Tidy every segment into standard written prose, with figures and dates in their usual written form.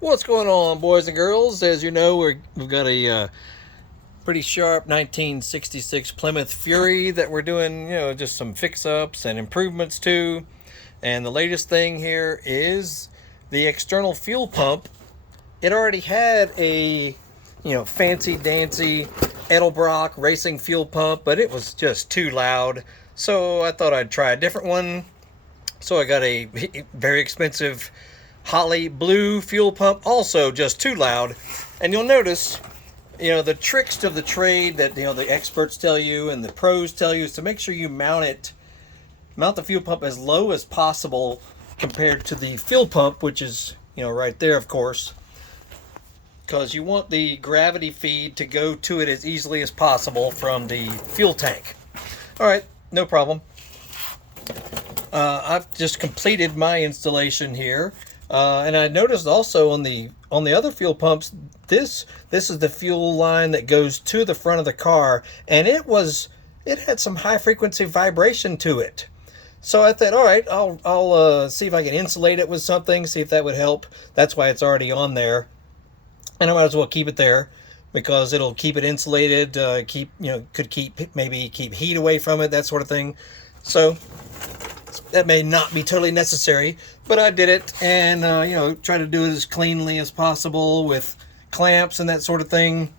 What's going on, boys and girls? As you know, we've got a pretty sharp 1966 Plymouth Fury that we're doing, just some fix-ups and improvements to. And the latest thing here is the external fuel pump. It already had a, fancy dancy Edelbrock racing fuel pump, but it was just too loud. So I thought I'd try a different one. So I got a very expensive Holley Blue fuel pump, also just too loud. And you'll notice, the tricks of the trade that, the experts tell you and the pros tell you is to make sure you mount the fuel pump as low as possible compared to the fuel pump, which is, right there, of course, because you want the gravity feed to go to it as easily as possible from the fuel tank. All right, no problem. I've just completed my installation here. And I noticed also on the other fuel pumps, this is the fuel line that goes to the front of the car, and it had some high frequency vibration to it. So I thought, all right, I'll see if I can insulate it with something, see if that would help. That's why it's already on there, and I might as well keep it there because it'll keep it insulated, could keep heat away from it, that sort of thing. So that may not be totally necessary, but I did it, and try to do it as cleanly as possible with clamps and that sort of thing.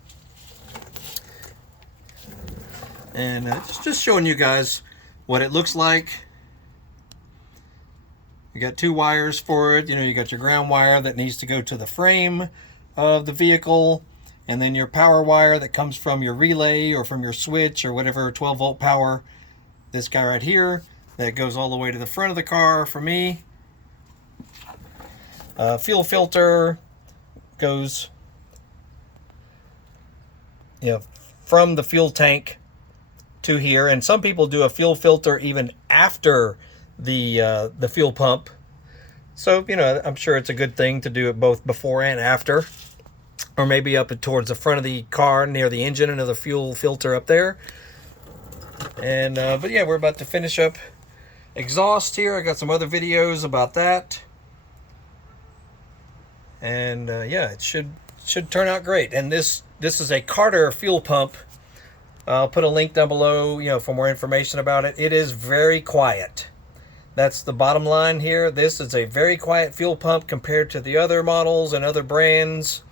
And just showing you guys what it looks like. You got two wires for it. You got your ground wire that needs to go to the frame of the vehicle, and then your power wire that comes from your relay or from your switch or whatever, 12-volt power. This guy right here that goes all the way to the front of the car for me. Fuel filter goes from the fuel tank to here, and some people do a fuel filter even after the fuel pump. So I'm sure it's a good thing to do it both before and after, or maybe up towards the front of the car near the engine, another fuel filter up there. And but yeah, we're about to finish up exhaust here. I got some other videos about that, and yeah, it should turn out great. And this is a Carter fuel pump. I'll put a link down below, for more information about it. It is very quiet. That's the bottom line here. This is a very quiet fuel pump compared to the other models and other brands.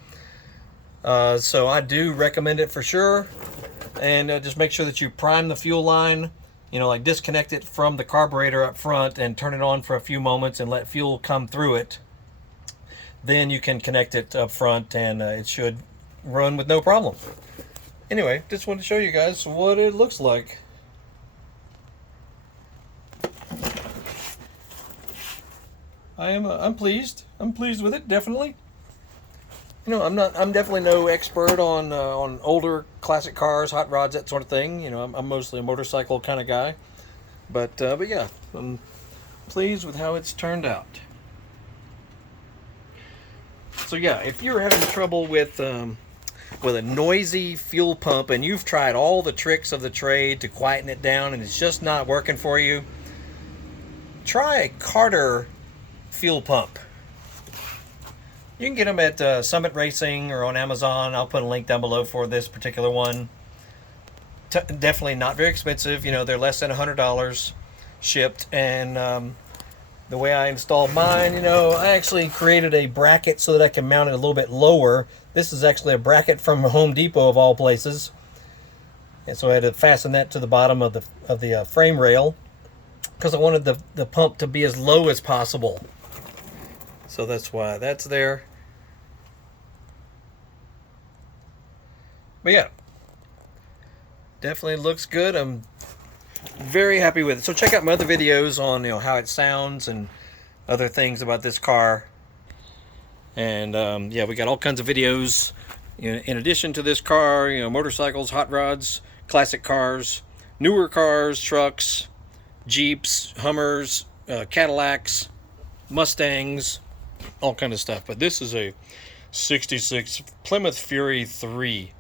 So I do recommend it for sure. And just make sure that you prime the fuel line, like disconnect it from the carburetor up front and turn it on for a few moments and let fuel come through it. Then you can connect it up front, and it should run with no problem. Anyway, just wanted to show you guys what it looks like. I'm pleased. I'm pleased with it, definitely. I'm definitely no expert on older classic cars, hot rods, that sort of thing. I'm mostly a motorcycle kind of guy. But yeah, I'm pleased with how it's turned out. So yeah, if you're having trouble with a noisy fuel pump and you've tried all the tricks of the trade to quieten it down and it's just not working for you, try a Carter fuel pump. You can get them at Summit Racing or on Amazon. I'll put a link down below for this particular one. Definitely not very expensive. They're less than $100 shipped. And the way I installed mine, I actually created a bracket so that I can mount it a little bit lower. This is actually a bracket from Home Depot of all places. And so I had to fasten that to the bottom of the frame rail because I wanted the pump to be as low as possible. So that's why that's there. But yeah, definitely looks good. I'm very happy with it. So check out my other videos on how it sounds and other things about this car. And yeah, we got all kinds of videos in addition to this car. Motorcycles, hot rods, classic cars, newer cars, trucks, Jeeps, Hummers, Cadillacs, Mustangs, all kind of stuff. But this is a 66 Plymouth Fury III.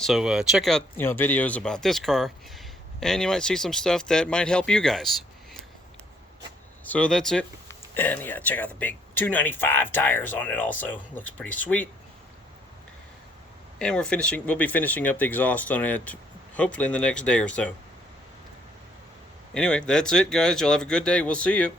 So check out videos about this car, and you might see some stuff that might help you guys. So that's it. And yeah, check out the big 295 tires on it also. Looks pretty sweet. And we'll be finishing up the exhaust on it hopefully in the next day or so. Anyway, that's it, guys. Y'all have a good day. We'll see you.